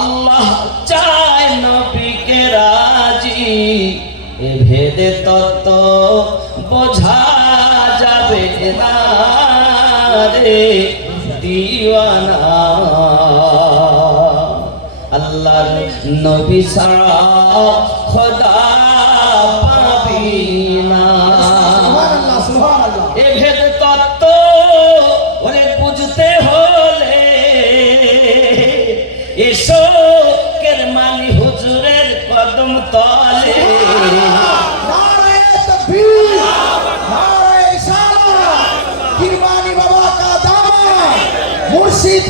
আল্লাহ চায় নবীকে রাজি, এ ভেদে তত্ত্ব বোঝা যাবে না রে দিওয়ানা। আল্লাহর নবী ছাড়া খোদা পাবি না। এ ভেদ তত্ত্ব ওরে বুঝতে হলে এসো কেরমানি হুজুরের কদম তলে। মুর্শিদ